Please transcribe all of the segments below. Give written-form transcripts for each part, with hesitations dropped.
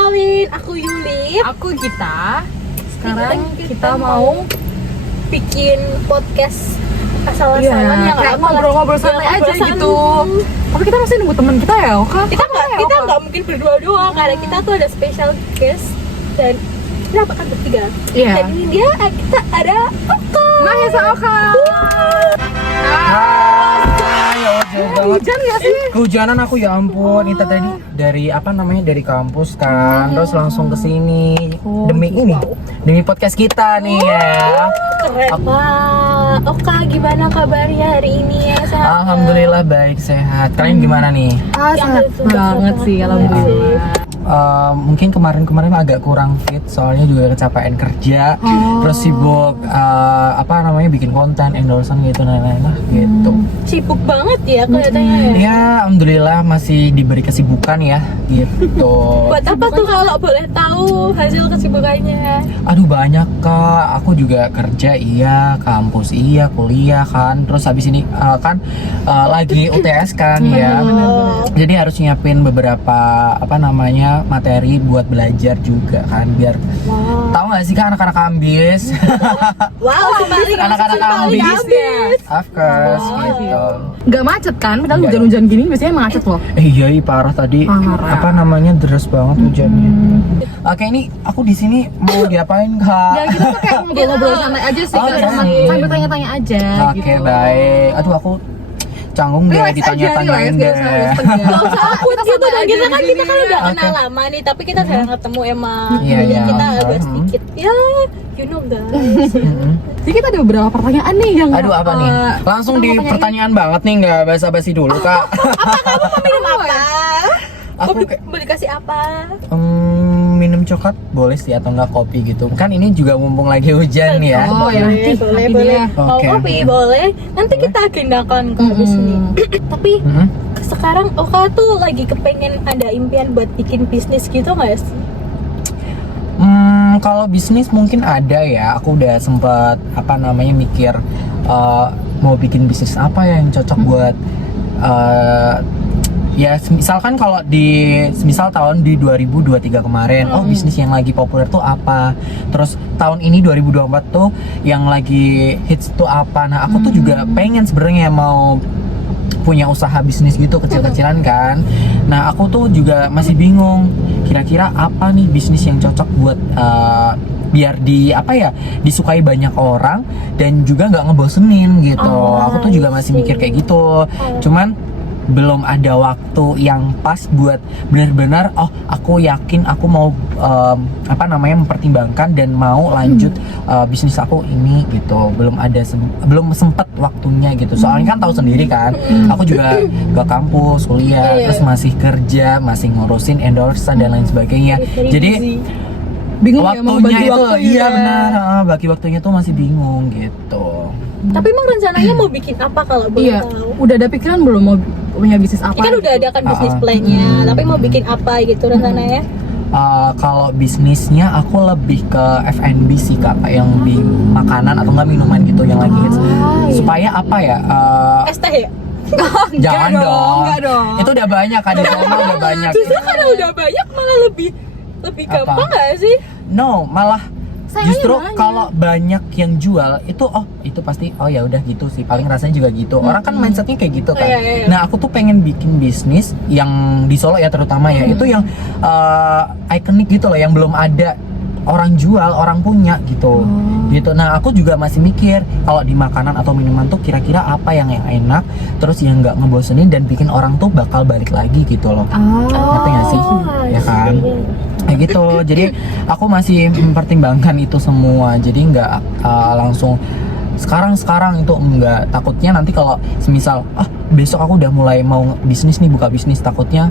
Kenalin, aku Yuli. Aku Gita. Sekarang kita mau bikin podcast asal-asalan yang kayak ngobrol-ngobrol santai aja gitu. Tapi kita masih nunggu teman kita ya, Oka. Kita nggak mungkin berdua doang karena kita tuh ada special guest dan kenapa kan bertiga? Iya. Dan ini dia kita ada Oka. Mahesa Oka. Hujan gak sih? Kehujanan aku ya ampun. Itu tadi dari dari kampus kan, terus langsung ke sini demi podcast kita nih ya. Wah, Oka gimana kabarnya hari ini ya? Sehat? Alhamdulillah baik sehat. Kalian gimana nih? Sehat banget sih, alhamdulillah. Mungkin kemarin agak kurang fit soalnya juga kecapean kerja, terus sibuk bikin konten endorsean gitu lain-lain lah gitu. Sibuk banget ya kelihatannya ya. Ya alhamdulillah masih diberi kesibukan ya gitu. Buat apa tuh kalau boleh tahu hasil kesibukannya? Aduh banyak kak, aku juga kerja iya, kampus iya, kuliah kan, terus habis ini lagi UTS kan ya. Jadi harus nyiapin beberapa materi buat belajar juga kan, biar tahu nggak sih kan anak-anak ambis. Anak-anak ambis, of course gitu. Nggak macet kan? Padahal hujan-hujan gini biasanya macet loh. Iya parah tadi. Deras banget hujannya. Oke, ini aku di sini mau diapain kak? Ya kita tuh kayak ngobrol-ngobrol santai aja sih, sambil tanya-tanya aja. Oke, baik. Aduh aku canggung deh ditanya-tanyain deh. Gak usah takut gitu dong, kita kan udah kenal lama nih, tapi kita jarang ketemu emang. Jadi kita agak sedikit ya, you know guys. Jadi kita ada beberapa pertanyaan nih yang Aduh apa nih? Langsung di pertanyaan banget nih, nggak basa-basi dulu kak. Kamu mau minum apa? Aku Mau dikasih apa? minum coklat boleh sih atau enggak kopi gitu. Kan ini juga mumpung lagi hujan ya. Oh ya, boleh. Mau Oke. kopi boleh. Nanti kita agendakan kalau di sini. Tapi sekarang Oka tuh lagi kepengen ada impian buat bikin bisnis gitu nggak sih? Kalau bisnis mungkin ada ya. Aku udah sempet mikir mau bikin bisnis apa ya yang cocok buat ya misalkan kalau misal tahun di 2023 kemarin bisnis yang lagi populer tuh apa, terus tahun ini 2024 tuh yang lagi hits tuh apa. Nah aku tuh juga pengen sebenarnya mau punya usaha bisnis gitu kecil-kecilan kan. Nah aku tuh juga masih bingung kira-kira apa nih bisnis yang cocok buat biar disukai banyak orang dan juga nggak ngebosenin gitu. Aku tuh juga masih mikir kayak gitu. Cuman belum ada waktu yang pas buat benar-benar aku yakin aku mau mempertimbangkan dan mau lanjut bisnis aku ini gitu. Belum sempet waktunya gitu. Soalnya kan tahu sendiri kan, aku juga ke kampus, kuliah, terus masih kerja, masih ngurusin endorsean dan lain sebagainya. Jadi bingung waktunya ya, mau bagi itu benar, bagi waktunya tuh masih bingung gitu. Tapi emang rencananya mau bikin apa kalau boleh tahu? Udah ada pikiran belum mau punya bisnis apa? Ini kan udah ada kan bisnis plan-nya, tapi mau bikin apa gitu rencananya? Kalau bisnisnya aku lebih ke F&B sih kak, yang di makanan atau enggak minuman gitu yang lagi hits. Supaya Es teh ya? Jangan dong. Enggak dong. Itu udah banyak kan, di sana udah banyak. Justru karena udah banyak malah lebih gampang nggak sih? No, malah Sayangnya justru banyak. kalau banyak yang jual itu pasti ya udah gitu sih, paling rasanya juga gitu. Orang kan mindsetnya kayak gitu kan. Iya. Nah aku tuh pengen bikin bisnis yang di Solo ya terutama ya, itu yang ikonik gitu loh, yang belum ada orang jual, orang punya gitu. Gitu. Nah aku juga masih mikir kalau di makanan atau minuman tuh kira-kira apa yang enak, terus yang nggak ngebosenin dan bikin orang tuh bakal balik lagi gitu loh. Ngerti nggak sih? Ya kan? Kayak gitu. Jadi aku masih mempertimbangkan itu semua. Jadi nggak langsung sekarang itu enggak. Takutnya nanti kalau semisal besok aku udah mulai mau bisnis nih, buka bisnis, takutnya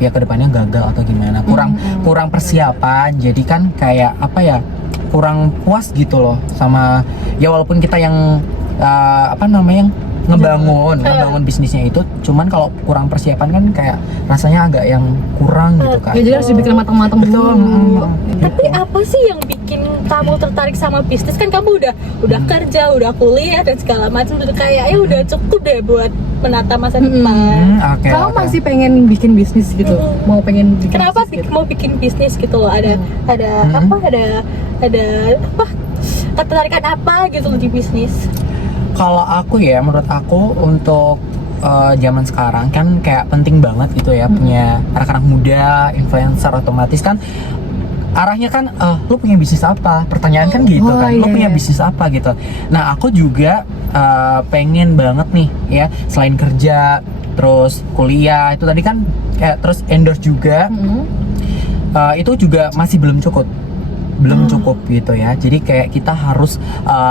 ya kedepannya gagal atau gimana, kurang persiapan. Jadi kan kayak kurang puas gitu loh sama ya, walaupun kita yang ngebangun bisnisnya itu. Cuman kalau kurang persiapan kan kayak rasanya agak yang kurang gitu kan. Ya jadi harus dibikin matang-matang Betul. dulu. Tapi apa sih yang bikin kamu tertarik sama bisnis? Kan kamu udah kerja, udah kuliah dan segala macam, udah kayaknya udah cukup deh buat menata masa depan. Oke. Kamu masih pengen bikin bisnis gitu? Mau pengen bikin Kenapa bisnis gitu? mau bikin bisnis gitu loh? Ada ketertarikan apa gitu di bisnis? Kalau aku ya, menurut aku untuk zaman sekarang kan kayak penting banget gitu ya punya anak-anak muda, influencer, otomatis kan arahnya kan lu punya bisnis apa? Pertanyaan kan gitu Oh, kan. Lu iya, punya iya. bisnis apa gitu. Nah, aku juga pengen banget nih ya, selain kerja terus kuliah itu tadi kan kayak terus endorse juga. Itu juga masih belum cukup gitu ya. Jadi kayak kita harus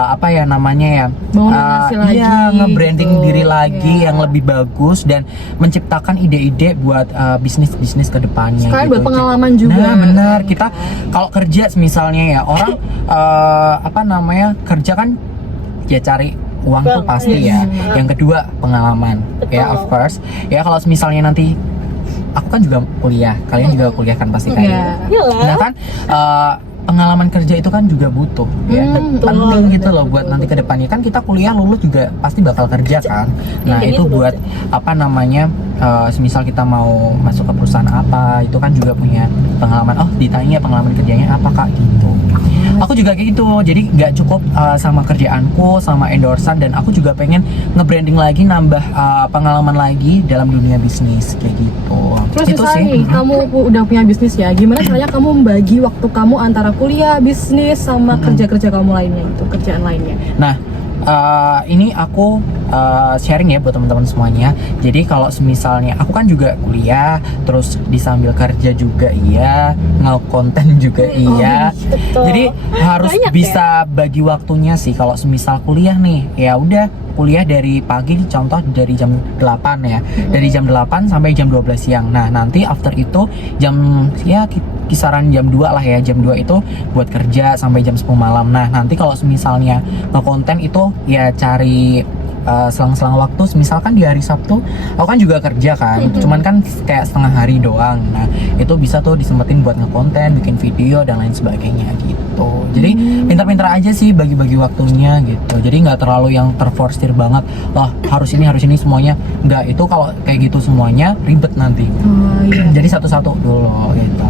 apa ya namanya ya, Bangun relasi lagi iya, nge-branding gitu. diri lagi Iya. yang lebih bagus dan menciptakan ide-ide buat bisnis ke depannya Sekalian gitu. buat pengalaman juga. Nah, benar. Kita kalau kerja misalnya ya, orang apa namanya, kerja kan ya cari uang tuh pasti ya. Yang kedua pengalaman. Ya, Betul. of course. Ya kalau misalnya nanti aku kan juga kuliah, kalian juga kuliah kan pasti kan. Iya. Iyalah. Nah kan pengalaman kerja itu kan juga butuh ya. Betul. Penting gitu loh buat nanti ke depannya. Kan kita kuliah lulus juga pasti bakal kerja kan. Nah Iya, itu gitu, buat apa namanya, semisal kita mau masuk ke perusahaan apa, itu kan juga punya pengalaman. Oh, ditanya pengalaman kerjanya apa Kak gitu. Aku juga kayak gitu. Jadi nggak cukup sama kerjaanku, sama endorsan, dan aku juga pengen nge-branding lagi, nambah pengalaman lagi dalam dunia bisnis kayak gitu. Terus Itu misalnya sih. nih, kamu udah punya bisnis ya, gimana caranya kamu membagi waktu kamu antara kuliah, bisnis, sama kerja-kerja kamu lainnya itu, kerjaan lainnya? Nah, ini aku sharing ya buat teman-teman semuanya. Jadi kalau misalnya aku kan juga kuliah, terus disambil kerja juga iya, nge-konten juga iya. betul. Jadi harus Banyak bisa bagi waktunya sih. Kalau semisal kuliah nih, ya udah kuliah dari pagi, contoh dari jam 8 ya. Dari jam 8 sampai jam 12 siang. Nah, nanti after itu jam ya kisaran jam 2 lah ya. Jam 2 itu buat kerja sampai jam 10 malam. Nah, nanti kalau misalnya nge-konten itu ya cari selang-selang waktu. Misalkan di hari Sabtu aku kan juga kerja kan, cuman kan kayak setengah hari doang. Nah, itu bisa tuh disempetin buat nge-konten, bikin video dan lain sebagainya gitu. Jadi pintar-pintar aja sih bagi-bagi waktunya gitu. Jadi nggak terlalu yang terforsir banget, lah harus ini semuanya. Nggak, itu kalau kayak gitu semuanya ribet nanti. Oh iya. Jadi satu-satu dulu gitu.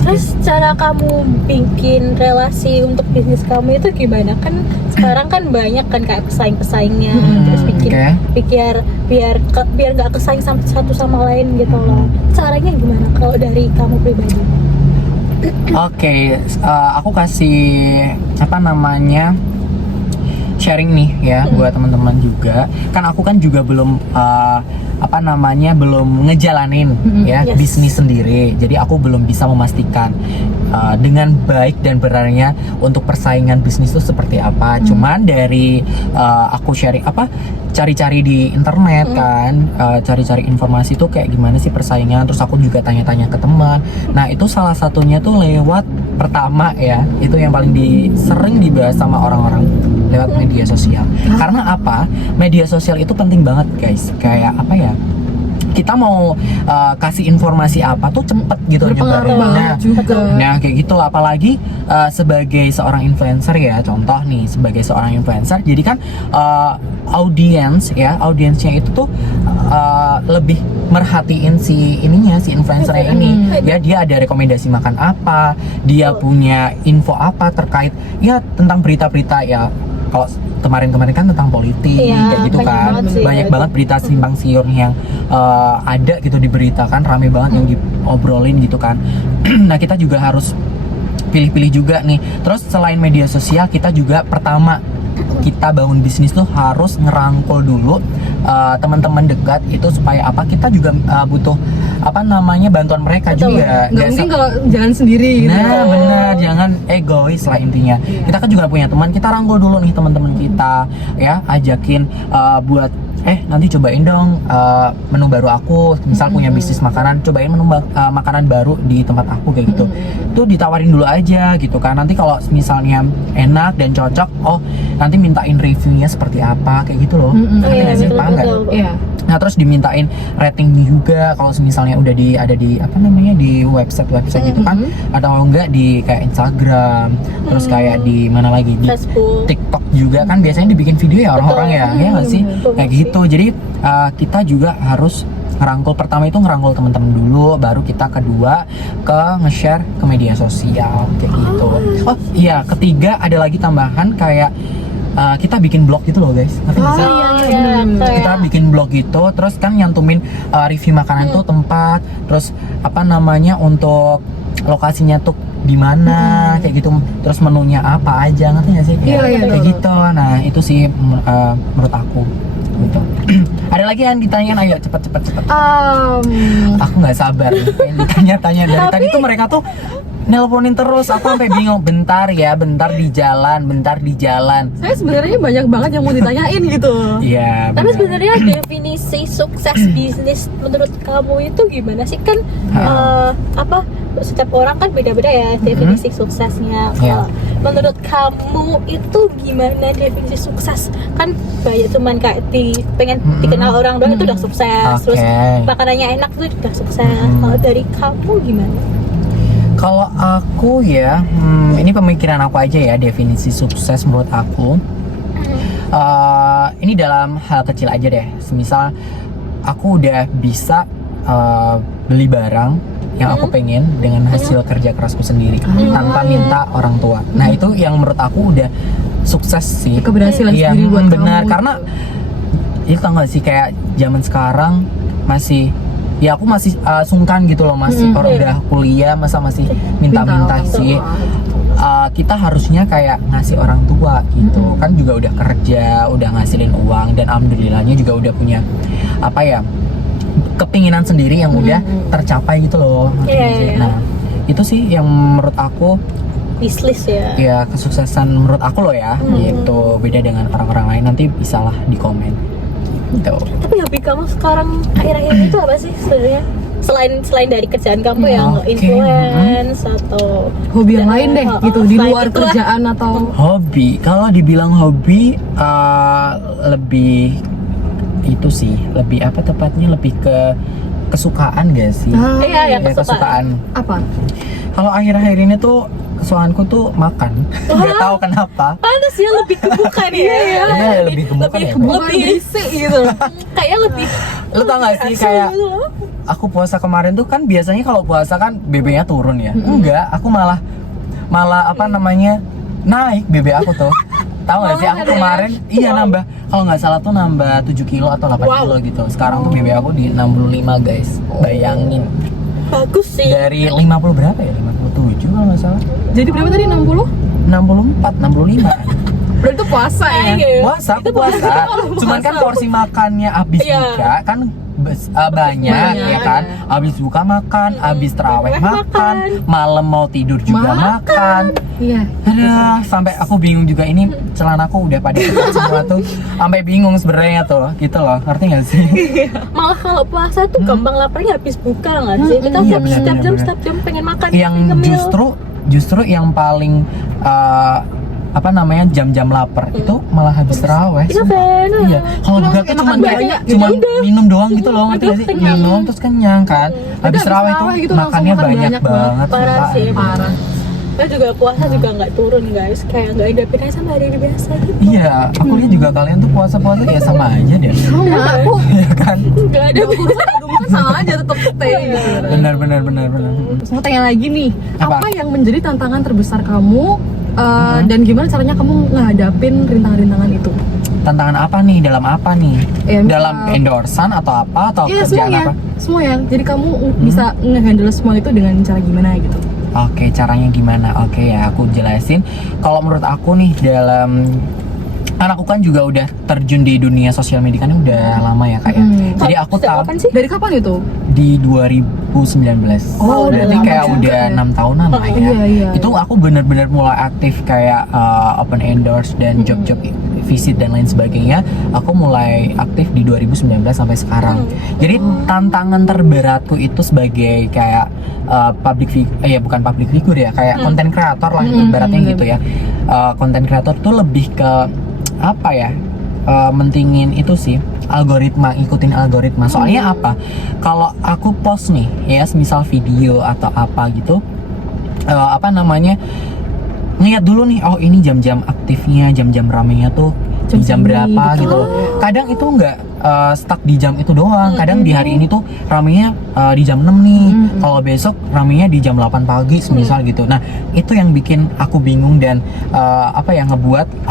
Terus cara kamu bikin relasi untuk bisnis kamu itu gimana? Kan sekarang kan banyak kan kayak pesaing-pesaingnya, terus biar nggak kesaing satu sama lain gitu loh. Caranya gimana kalau dari kamu pribadi? Oke, aku kasih apa namanya, sharing nih ya buat teman-teman juga. Kan aku kan juga belum apa namanya, belum ngejalanin ya Yes. bisnis sendiri. Jadi aku belum bisa memastikan dengan baik dan benarnya untuk persaingan bisnis itu seperti apa. Cuman dari aku sharing apa, cari-cari di internet kan, cari-cari informasi tuh kayak gimana sih persaingan. Terus aku juga tanya-tanya ke teman. Nah, itu salah satunya tuh lewat pertama ya, itu yang paling sering dibahas sama orang-orang, lewat media sosial. Karena apa? Media sosial itu penting banget guys. Kayak apa ya, kita mau kasih informasi apa tuh cepet gitu Berpengaruh nyebarin. banget juga. Nah kayak gitu, apalagi sebagai seorang influencer ya, contoh nih sebagai seorang influencer, jadi kan audiensnya itu tuh lebih merhatiin si influencernya ini ya. Dia ada rekomendasi makan apa, dia punya info apa terkait ya tentang berita-berita ya. Kalau kemarin-kemarin kan tentang politik Iya, kayak gitu banyak kan, banget sih, banyak itu. banget berita simpang siur yang ada gitu diberitakan, rame banget yang diobrolin gitu kan. Nah, kita juga harus pilih-pilih juga nih. Terus selain media sosial, kita juga pertama kita bangun bisnis tuh harus ngerangkul dulu teman-teman dekat itu, supaya apa, kita juga butuh apa namanya, bantuan mereka Betul. juga. Nggak mungkin kalau jalan sendiri gitu. Nah benar, jangan egois lah intinya. Kita kan juga punya teman, kita rangkul dulu nih teman-teman kita ya, ajakin buat nanti cobain dong menu baru aku, misal punya bisnis makanan, cobain menu makanan baru di tempat aku kayak gitu. Tuh ditawarin dulu aja gitu kan. Nanti kalau misalnya enak dan cocok, nanti mintain reviewnya seperti apa kayak gitu loh. Ngerti nggak sih? Paham nggak? Iya. Nah terus dimintain rating juga kalau misalnya udah ada di apa namanya di website gitu kan, atau enggak di kayak Instagram, terus kayak di mana lagi di Facebook, TikTok juga kan biasanya dibikin video ya orang-orang ya nggak sih kayak gitu. Jadi kita juga harus ngerangkul, pertama itu ngerangkul teman-teman dulu, baru kita kedua ke nge-share ke media sosial kayak gitu. Oh iya, ketiga ada lagi tambahan kayak kita bikin blog gitu loh guys. Ngerti nggak sih? Kita bikin blog gitu, terus kan nyantumin review makanan tuh tempat, terus apa namanya untuk lokasinya tuh di mana kayak gitu, terus menunya apa aja, ngerti nggak sih? Kayak gitu. Nah itu sih menurut aku gitu. Ada lagi yang ditanyain, ayo cepet. Aku nggak sabar pengen ditanya-tanya dari tadi tuh mereka tuh nelponin terus, aku sampai bingung. Bentar di jalan. Saya sebenarnya banyak banget yang mau ditanyain gitu. Iya. Tapi sebenarnya definisi sukses bisnis menurut kamu itu gimana sih? Kan apa setiap orang kan beda-beda ya definisi suksesnya. Kalau menurut kamu itu gimana definisi sukses? Kan banyak cuman kayak pengen dikenal orang doang itu udah sukses. Terus makanannya enak itu udah sukses. Kalau dari kamu gimana? Kalau aku ya, ini pemikiran aku aja ya, definisi sukses menurut aku. Ini dalam hal kecil aja deh. Semisal aku udah bisa beli barang yang aku pengen dengan hasil kerja kerasku sendiri tanpa minta orang tua. Nah itu yang menurut aku udah sukses sih. Keberhasilan sendiri buat benar. kamu. Karena itu tau gak sih kayak zaman sekarang masih, ya aku masih sungkan gitu loh, masih orang udah kuliah masa masih minta-minta sih. Kita harusnya kayak ngasih orang tua gitu kan, juga udah kerja, udah ngasilin uang, dan alhamdulillahnya juga udah punya apa ya, kepinginan sendiri yang udah tercapai gitu loh. Nah itu sih yang menurut aku Bisnis ya. Ya kesuksesan menurut aku loh ya. Gitu, beda dengan orang-orang lain, nanti bisalah di komen gitu. Tapi hobi kamu sekarang akhir-akhir itu apa sih sebenarnya? Selain dari kerjaan kamu yang influence atau hobi yang lain deh gitu di selain luar itulah. kerjaan atau Hobi, kalau dibilang hobi lebih itu sih, lebih apa tepatnya, lebih ke kesukaan gak sih? Iya, Ya, kesukaan. apa? Kalau akhir-akhir ini tuh kesukaanku tuh makan. Nggak tahu kenapa. Pantas ya, lebih kebukan ya. Iya, lebih kebukan ya. Bukan berisik gitu. Kayak lebih Lu tau gak sih kayak aku puasa kemarin tuh kan biasanya kalau puasa kan BB-nya turun ya. Enggak, aku malah apa namanya naik BB aku tuh. Tahu gak sih aku kemarin nambah, kalau nggak salah tuh nambah 7 kilo atau 8 kilo gitu. Sekarang tuh BB aku di 65 guys. Bayangin. bagus sih. Dari 50 berapa ya? 57 kalau nggak salah. Jadi berapa tadi 60? 64, 65. Berarti itu puasa ya? Puasa, aku puasa. Cuman kan porsi makannya habis buka kan banyak ya kan. Habis buka makan, habis terawih makan, malam mau tidur juga makan. Iya. Aduh, sampai aku bingung juga, ini celanaku udah pada ketat semua tuh. Sampai bingung sebenarnya tuh, gitu loh. Ngerti nggak sih? Malah kalau puasa tuh gampang laparnya habis buka nggak sih? Kita Iya, setiap jam pengen makan. Yang pengen ngemil. justru yang paling apa namanya jam-jam lapar itu malah habis terawih. Iya kan? Iya. Kalau buka tuh cuma minum doang gitu loh, ngerti nggak sih? Minum terus kenyang kan. Habis terawih tuh gitu, makannya langsung makan banyak banyak banget. Parah sih. Parah. Saya juga puasa juga nggak turun guys, kayak nggak ada bedanya sama hari biasa gitu. Iya, aku lihat juga kalian tuh puasa-puasa ya sama aja deh. Sama aku. Iya kan? Nggak ada Kan sama aja tetap stay gitu. Benar. Terus mau tanya lagi nih, Apa? apa yang menjadi tantangan terbesar kamu dan gimana caranya kamu ngadapin rintangan-rintangan itu? Tantangan apa nih? Dalam apa nih? Ya, misal- Dalam endorsan atau apa? Atau Iya, kerjaan apa? semua ya. Jadi kamu bisa nge-handle semua itu dengan cara gimana gitu? Oke, caranya gimana? Oke ya, aku jelasin. Kalau menurut aku nih dalam Kan aku kan juga udah terjun di dunia sosial media kan udah lama ya Kak ya. Jadi aku Sejak tahu kapan sih? Dari kapan itu? di 2019. Oh, udah berarti lama kayak juga udah ya. 6 tahunan lah ya. Iya. Itu aku bener-bener mulai aktif kayak open endorse dan job-job visit dan lain sebagainya. Aku mulai aktif di 2019 sampai sekarang. Jadi tantangan terberatku itu sebagai kayak bukan public figure ya, kayak content creator lah ibaratnya gitu ya. Content creator tuh lebih ke apa ya? Mentingin itu sih algoritma, ikutin algoritma. Soalnya apa? Kalau aku post nih ya, misal video atau apa gitu, ngeliat dulu nih, oh ini jam-jam aktifnya, jam-jam ramenya tuh di jam berapa gitu loh. Kadang itu nggak stuck di jam itu doang. Kadang di hari ini tuh ramenya di jam 6 nih. Kalau besok ramenya di jam 8 pagi semisal gitu. Nah, itu yang bikin aku bingung dan ngebuat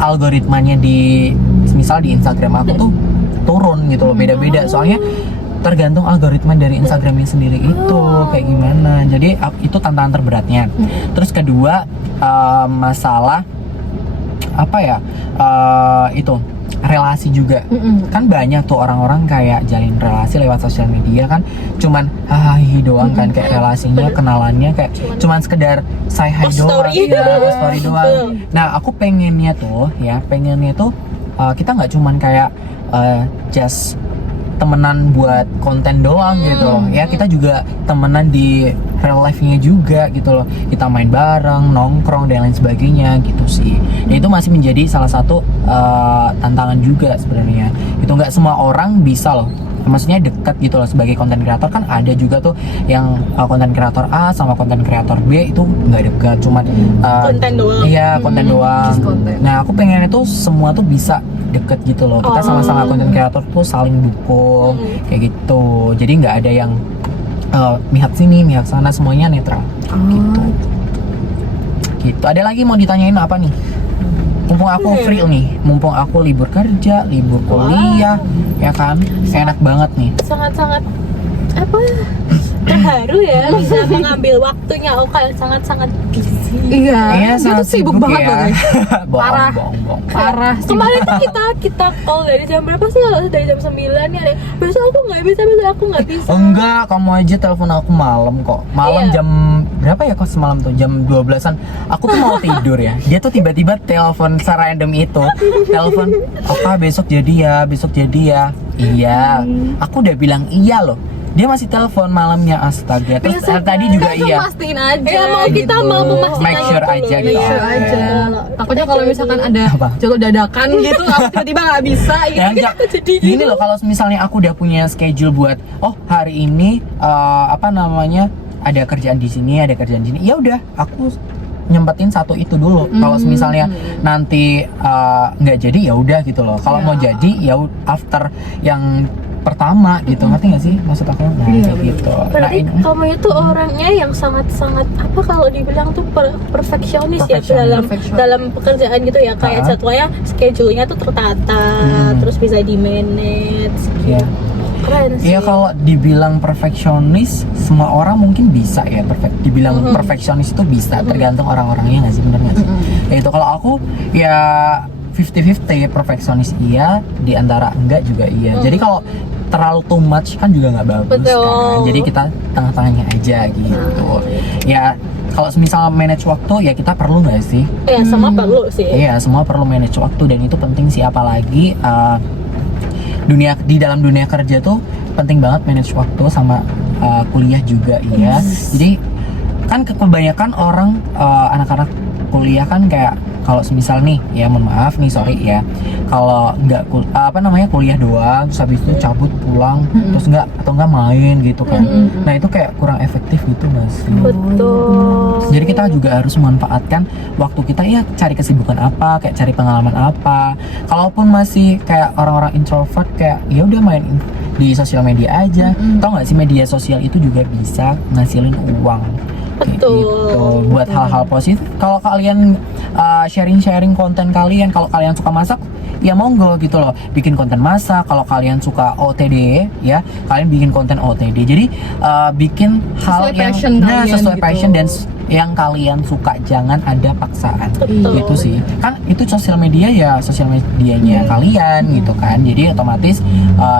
algoritmanya di misal di Instagram aku tuh turun gitu loh, beda-beda. Soalnya tergantung algoritma dari Instagramnya sendiri itu kayak gimana. Jadi itu tantangan terberatnya. Terus kedua masalah itu relasi juga. Kan banyak tuh orang-orang kayak jalin relasi lewat sosial media kan, cuman hahaha doang kan, kayak relasinya, kenalannya kayak cuman sekedar say hi doang, story doang. Nah, aku pengennya tuh kita nggak cuman kayak just temenan buat konten doang gitu loh ya, kita juga temenan di real life-nya juga gitu loh, kita main bareng, nongkrong dan lain sebagainya gitu sih. Ya, itu masih menjadi salah satu tantangan juga sebenarnya. Itu nggak semua orang bisa loh, maksudnya dekat gitu loh sebagai konten kreator. Kan ada juga tuh yang konten kreator A sama konten kreator B itu nggak dekat, cuman konten doang. Iya, konten doang. Konten. Nah, aku pengen itu semua tuh bisa deket gitu loh, kita sama-sama konten kreator tuh saling dukung kayak gitu. Jadi nggak ada yang mihak sini mihak sana, semuanya netral gitu. Ada lagi mau ditanyain apa nih? Mumpung aku free nih, mumpung aku libur kerja, libur kuliah, ya kan, enak banget nih. Sangat-sangat terharu ya bisa mengambil waktunya. Oka sangat-sangat busy. Iya, dia tuh sangat sibuk banget loh guys. Bohong. Parah. Kemarin tuh kita call dari jam berapa sih? Dari jam 9 ya. Besok aku nggak bisa. Enggak, kamu aja telepon aku malam kok. Malam Iya. jam berapa ya kok semalam tuh? Jam 12-an. Aku tuh mau tidur ya. Dia tuh tiba-tiba telepon serandom itu. Telepon, "Oka besok jadi ya." Iya. Aku udah bilang iya loh. Dia masih telepon malamnya, astaga. Terus tadi juga iya. Mastiin aja. Ya, kita mau memastikan Make sure gitu aja loh. gitu. Make sure aja. Takutnya kalau misalkan ada Apa? jadwal dadakan gitu, aku tiba-tiba nggak bisa gitu. Ya, enggak. Gini loh, kalau misalnya aku udah punya schedule buat hari ini ada kerjaan di sini, ya udah aku nyempetin satu itu dulu. Kalau misalnya nanti nggak jadi ya udah gitu loh. Kalau mau jadi ya after yang pertama gitu, ngerti nggak sih maksud aku? Nah, Iya, kayak gitu. Berarti Nah, kamu itu orangnya yang sangat-sangat kalau dibilang tuh perfeksionis ya Perfeksionis. dalam pekerjaan gitu ya, kayak jadwalnya, schedule-nya tuh tertata, terus bisa di manage. Iya. Keren sih. Iya, kalau dibilang perfeksionis, semua orang mungkin bisa ya dibilang perfeksionis itu bisa, tergantung orang-orangnya nggak sih, bener nggak sih? Ya itu kalau aku ya 50-50, perfeksionis iya, di antara enggak juga iya. Jadi kalau terlalu too much kan juga nggak bagus. Betul. Kan. Jadi kita tengah-tengahnya aja gitu. Ya kalau misal manage waktu ya kita perlu nggak sih? Ya sama perlu sih. Iya, semua perlu manage waktu dan itu penting sih, apalagi di dalam dunia kerja tuh penting banget manage waktu sama kuliah juga iya. Jadi kan kebanyakan orang anak-anak kuliah kan kayak kalau semisal nih ya, mohon maaf nih, sorry ya, kalau nggak kuliah doang terus habis itu cabut pulang terus nggak main gitu kan. Nah itu kayak kurang efektif gitu nggak sih? Betul. Jadi kita juga harus memanfaatkan waktu kita ya, cari kesibukan apa, kayak cari pengalaman apa. Kalaupun masih kayak orang-orang introvert, kayak ya udah main di sosial media aja. Tau nggak sih, media sosial itu juga bisa ngasilin uang. Kayak Betul. gitu. Buat hal-hal positif. Kalau kalian sharing-sharing konten kalian. Kalau kalian suka masak, ya monggo gitu loh, bikin konten masak. Kalau kalian suka OTD ya, kalian bikin konten OTD. Jadi bikin hal Sesuai yang passion kalian sesuai gitu. passion dan yang kalian suka, jangan ada paksaan. Betul. Gitu sih. Kan itu sosial media ya, sosial medianya kalian gitu kan. Jadi otomatis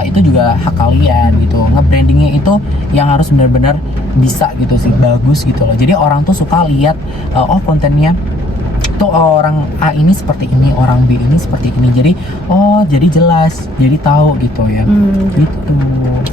itu juga hak kalian gitu. Nge-brandingnya itu yang harus benar-benar bisa gitu sih, bagus gitu loh. Jadi orang tuh suka lihat oh kontennya tuh orang A ini seperti ini, orang B ini seperti ini. Jadi jadi jelas, jadi tahu gitu ya. Gitu.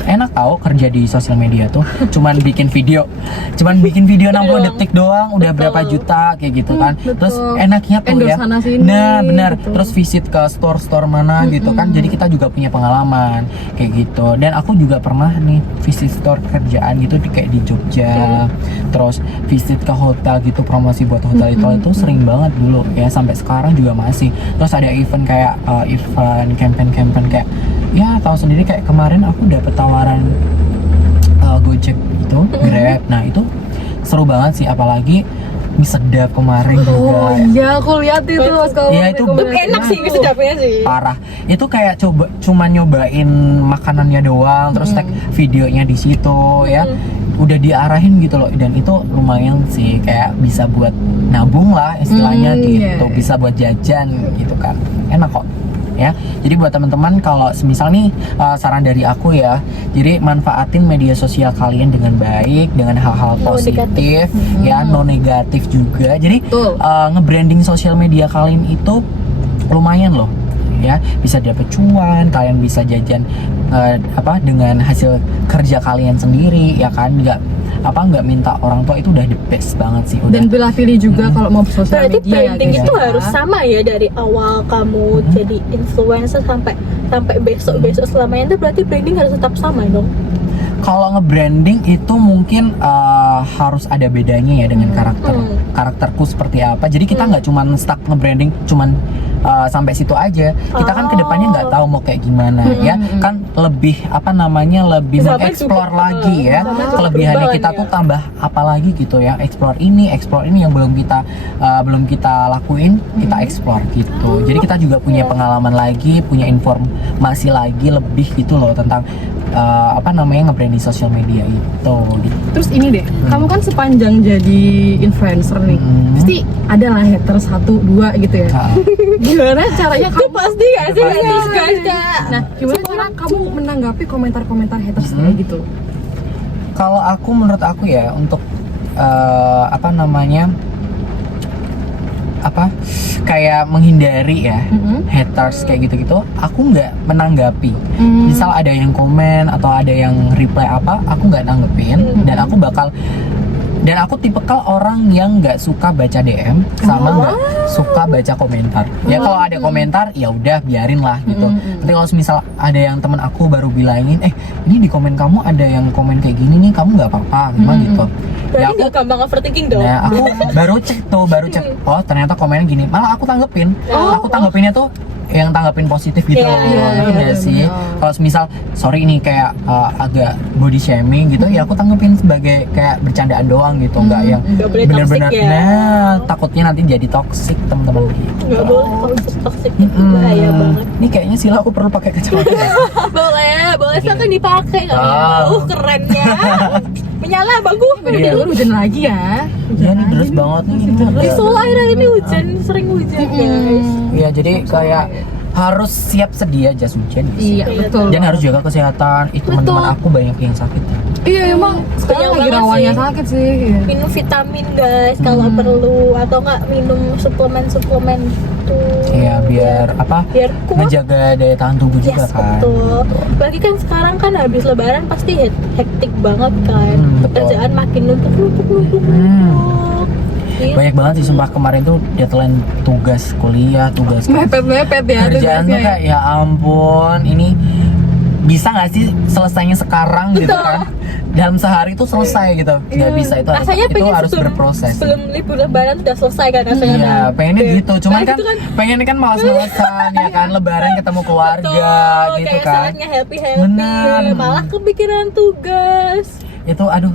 Enak tahu kerja di sosial media tuh. Cuman bikin video 60 detik doang udah Betul. berapa juta kayak gitu kan. betul. Terus enaknya tuh Endorse ya. sana sini, Nah, benar. gitu. Terus visit ke store-store mana gitu kan. Jadi kita juga punya pengalaman kayak gitu. Dan aku juga pernah nih visit store kerjaan gitu kayak di Jogja. Terus visit ke hotel gitu, promosi buat hotel itu sering banget dulu ya, sampai sekarang juga masih. Terus ada event kayak event campaign kayak ya tahu sendiri kayak kemarin aku dapet tawaran Gojek itu, Grab. Nah, itu seru banget sih, apalagi mie sedap kemarin Oh juga. iya, aku lihat itu pas kamu Iya, itu rekomendasi. Enak sih sedapnya sih. Parah. Itu kayak cuma nyobain makanannya doang, terus tag videonya di situ ya. Udah diarahin gitu loh, dan itu lumayan sih, kayak bisa buat nabung lah istilahnya gitu, iya. bisa buat jajan gitu kan. Enak kok. Ya, jadi buat teman-teman kalau semisal nih saran dari aku ya, jadi manfaatin media sosial kalian dengan baik, dengan hal-hal No positif, ya, no negatif juga. Jadi Betul. nge-branding sosial media kalian itu lumayan loh, ya, bisa dapet cuan, kalian bisa jajan dengan hasil kerja kalian sendiri, ya kan, nggak minta orang tua, itu udah the best banget sih, udah. Dan pilih-pilih juga kalau mau sosial Berarti media branding guys, itu ya. harus sama ya dari awal kamu jadi influencer sampai besok selamanya, itu berarti branding harus tetap sama dong. Kalau nge-branding itu mungkin harus ada bedanya ya dengan karakterku seperti apa. Jadi kita nggak cuman stuck nge-branding cuman sampai situ aja. Kita kan kedepannya nggak tahu mau kayak gimana ya. Kan lebih lebih Bisa mengeksplor juga, lagi ya. sama juga Kelebihannya perubahan kita ya. tuh tambah apa lagi gitu ya. Explore ini yang belum kita lakuin, kita explore gitu. Jadi kita juga punya pengalaman lagi, punya informasi lagi lebih gitu loh tentang nge-branding sosial media itu gitu. Terus ini deh, kamu kan sepanjang jadi influencer nih, pasti ada lah hater 1-2 gitu ya. Nah, Gimana caranya Itu kamu? pasti gak sih Pasti. haters guys, Kak? Nah, gimana cara kamu menanggapi komentar-komentar haters kayak gitu? kalau menurut aku ya, untuk kayak menghindari ya haters kayak gitu-gitu, aku nggak menanggapi. Misal ada yang komen atau ada yang reply aku nggak nanggepin, dan aku tipikal orang yang nggak suka baca DM sama nggak suka baca komentar. Ya kalau ada komentar ya udah biarin lah gitu. Tapi kalau misal ada yang temen aku baru bilangin, ini di komen kamu ada yang komen kayak gini nih, kamu nggak apa-apa, gimana gitu. Ya Berarti gak gampang overthinking dong. Nah, aku baru cek, oh ternyata komennya gini, malah aku tanggepin. Aku tanggepinnya tuh yang tanggepin positif gitu. Iya, Iya sih. Kalau misal sorry ini kayak agak body shaming gitu, ya aku tanggepin sebagai kayak bercandaan doang gitu, nggak yang Nggak boleh bener-bener. toxic ya. Nah, takutnya nanti jadi toxic teman-teman gitu. Gak boleh toxic itu bahaya banget. Ini kayaknya Sila aku perlu pakai kacamata. boleh silakan dipakai nggak? Keren ya. Menyala bagus. Iya. Hujan lagi ya. Iya nih deras banget nih. Di Solo akhir-akhir ini hujan, sering hujan guys. Iya, jadi kayak harus siap sedia jas hujan sih. Iya, betul. Dan harus jaga kesehatan. Teman-teman Betul. aku banyak yang sakit. Iya, emang sekarang lagi banget rawannya sih. sakit sih. Iya. Minum vitamin guys kalau perlu, atau nggak minum suplemen tuh. Iya, biar Biar kuat. ngejaga daya tahan tubuh juga Yes, kan. betul. Gitu. Lagi kan sekarang kan habis lebaran pasti hektik banget kan. Betul. Pekerjaan makin numpuk. Gitu. Banyak banget sih sumpah, kemarin tuh deadline tugas kuliah, tugas Mepet-mepet ya kerjaan tuh tugasnya ya. kayak ya ampun, ini bisa nggak sih selesainya sekarang gitu kan? Dalam sehari tuh selesai gitu, nggak bisa, itu Rasanya pengen harus berproses. sebelum libur lebaran udah selesai kan rasanya. Iya, Nah, pengennya gitu. Cuman Nah, kan, gitu kan. pengennya kan malas-malasan ya kan, lebaran ketemu keluarga Betul, gitu kayak kan. saatnya happy Benar. malah kepikiran tugas. Itu aduh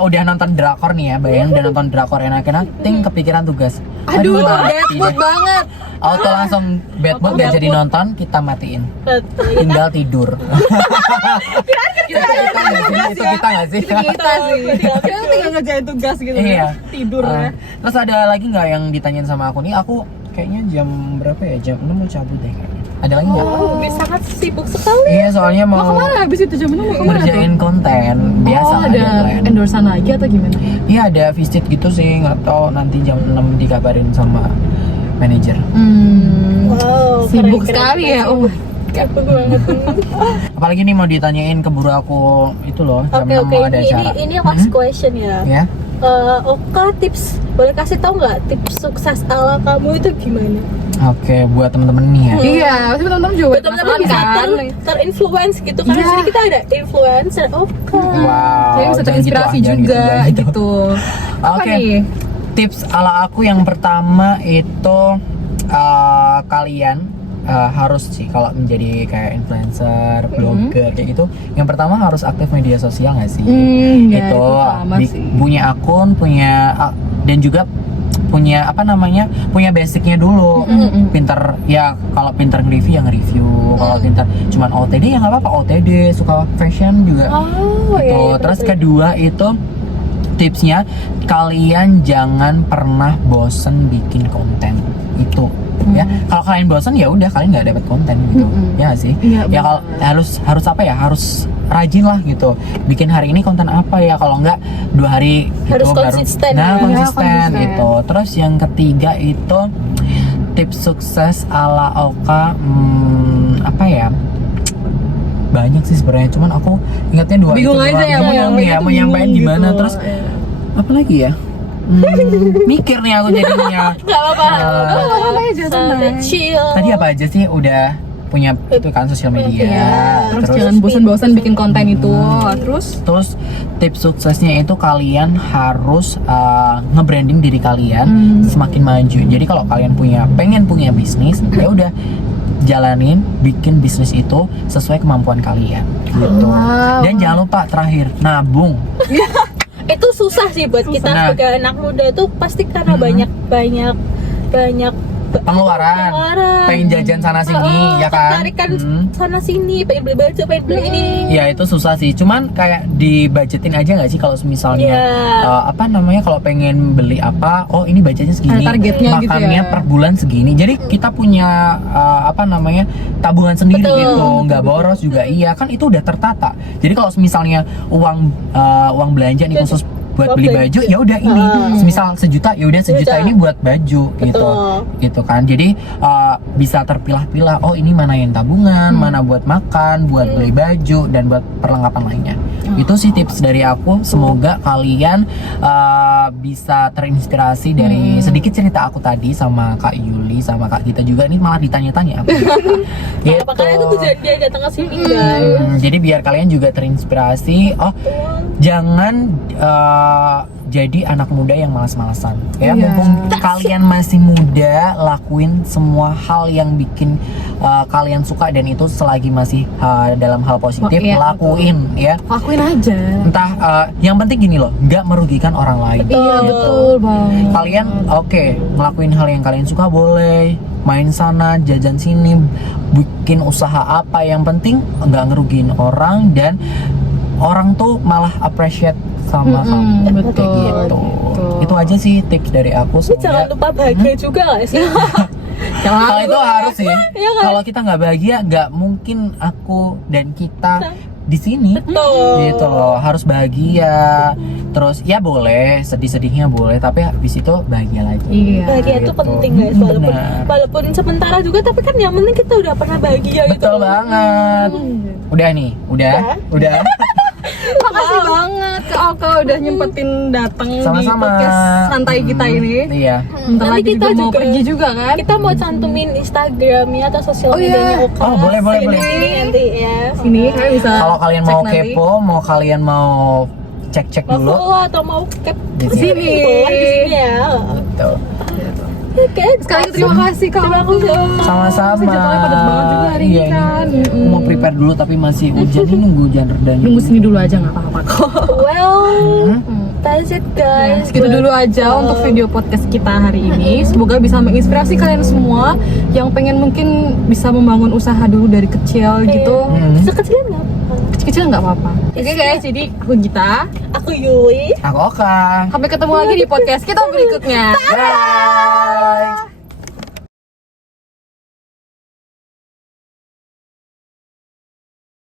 udah nonton drakor nih ya, bayangin udah nonton drakor enak-enak, ting kepikiran tugas. Aduh, mati bad mood deh. banget. Auto langsung bad mood, gak jadi nonton, kita matiin, tinggal tidur. Itu kita nggak sih? Kita sih. Kita tinggal ngerjain tugas gitu. Iya. Tidur ya. Terus ada lagi nggak yang ditanyain sama aku nih? Aku kayaknya jam berapa ya? Jam 6 mau cabut deh kayaknya. Ada lagi nggak? Oh, sangat sibuk sekali. Iya, soalnya Mau mau kemana habis itu jam 6 mau kemana tuh? ngerjain konten biasa Oh, ada deadline. endorsean lagi atau gimana? Iya, ada visit gitu sih, nggak tahu nanti jam 6 dikabarin sama manajer. Wow, Sibuk keren, sekali keren, ya. keren. Sibuk banget. Apalagi nih mau ditanyain keburu aku itu loh, jam Oke 6 oke, mau ada acara. ini last question ya. Ya. Oka, tips boleh kasih tahu nggak tips sukses ala kamu itu gimana? Oke, buat temen-temen nih ya. Iya, pasti teman-teman juga Buat teman-teman bisa terinfluence gitu karena Iya. di sini kita ada influencer Oka. Wow. Jadi bisa jangan terinspirasi gitu, jangan juga jangan gitu. Apa Oke. nih? Tips ala aku yang pertama itu kalian harus sih kalau menjadi kayak influencer, blogger kayak gitu. Yang pertama harus aktif media sosial nggak sih? Ya, itu pertama sih. punya akun, dan juga punya punya basicnya dulu. Pinter ya, kalau pinter nge-review ya nge-review, kalau pinter cuman OTD ya nggak apa-apa, OTD, suka fashion juga. Oh Gitu. iya. Terus kedua itu tipsnya, kalian jangan pernah bosen bikin konten itu. Ya, kalau kalian bosen ya udah kalian nggak dapat konten gitu. Ya nggak sih? Iya, Ya kalau harus apa ya? Harus rajin lah gitu. Bikin hari ini konten apa ya? Kalau nggak 2 hari gitu Harus konsisten Nah, ya. konsisten Ya, konsisten. gitu. Terus yang ketiga itu tips sukses ala Oka, apa ya? Banyak sih sebenarnya, cuman aku ingatnya 2 Bingung itu aja doang. ya, Bingung mau ya, mau bingung nyampein gimana. gitu. Terus apa lagi ya? Mikir nih aku jadinya. Nggak apa-apa. apa aja, santai. Chill. Tadi apa aja sih? Udah punya itu kan sosial media. Iya. Terus jangan bosan-bosan bikin konten itu. Terus tips suksesnya itu kalian harus nge-branding diri kalian semakin maju. Jadi kalau kalian pengen punya bisnis, ya udah jalanin, bikin bisnis itu sesuai kemampuan kalian gitu. Wow. Dan jangan lupa terakhir, nabung. Itu susah sih buat kita Nah. sebagai anak muda itu pasti karena banyak Pengeluaran, pengen jajan sana sini, ya kan? Tarikan sana sini, pengen beli baju, pengen beli ini. Ya itu susah sih, cuman kayak dibajetin aja nggak sih kalau misalnya Iya. kalau pengen beli apa, oh ini budgetnya segini, Ada targetnya gitu makannya ya. per bulan segini, jadi kita punya tabungan sendiri Betul. gitu, nggak boros juga, iya kan itu udah tertata. Jadi kalau misalnya uang belanja nih khusus buat beli baju, ya udah ini, semisal 1 juta, ya udah 1 juta ini buat baju gitu kan. Jadi bisa terpilah-pilah, oh ini mana yang tabungan, mana buat makan, buat beli baju, dan buat perlengkapan lainnya. Itu sih tips dari aku. Semoga kalian bisa terinspirasi dari sedikit cerita aku tadi sama Kak Yuli, sama Kak Gita juga. Ini malah ditanya-tanya apa? Gitu. Makanya itu tujuan dia datang ke sini guys. Jadi biar kalian juga terinspirasi. Oh, jangan jadi anak muda yang malas-malasan. Ya, Iya. mumpung kalian masih muda, lakuin semua hal yang bikin kalian suka, dan itu selagi masih dalam hal positif, Iya, lakuin ya. Lakuin aja. Entah yang penting gini loh, nggak merugikan orang lain. Iya, betul banget. Kalian ngelakuin hal yang kalian suka boleh, main sana, jajan sini, bikin usaha apa, yang penting nggak ngerugiin orang, dan orang tuh malah appreciate sama kamu. betul, Kayak gitu. betul. Itu aja sih tips dari aku. Tapi jangan lupa bahagia juga gak sih? Kalau itu harus sih. Iya kan? Kalau kita nggak bahagia, nggak mungkin aku dan kita di sini. Betul. Gitu loh, harus bahagia. Terus ya boleh sedih-sedihnya boleh, tapi habis itu bahagia lagi. Iya. Bahagia itu Gitu. penting guys, Benar. walaupun sementara juga, tapi kan yang penting kita udah pernah bahagia gitu. Betul banget. Udah nih, udah. Makasih banget ke Oka udah nyempetin datang di Sama-sama. podcast santai kita ini. Iya. Bentar Nanti lagi kita juga mau juga- pergi juga kan? Kita mau cantumin Instagramnya atau sosial Oh, iya. medianya Oka. Oh, boleh. Sini nanti ya. Sini kalian bisa. Kalau kalian cek mau nanti. kepo, kalian mau cek-cek Mau dulu follow atau mau cap di Sini. sini. boleh di sini ya. Tuh. Oke, Sekali lagi terima kasih Kak. Terima kasih. Sama-sama. Jadwalnya padat banget juga hari ini Iya, kan. Aku mau prepare dulu tapi masih hujan, ini nunggu hujan reda. Nunggu sini dulu aja nggak apa-apa kok. That's it Nah, guys. segitu dulu aja untuk video podcast kita hari ini. Semoga bisa menginspirasi kalian semua yang pengen mungkin bisa membangun usaha dulu dari kecil gitu. Sekecil nggak apa-apa. Kecil-kecil nggak apa-apa. Oke guys, jadi aku Gita. Aku Yui. Aku Oka. Sampai ketemu lagi di podcast kita berikutnya. Bye.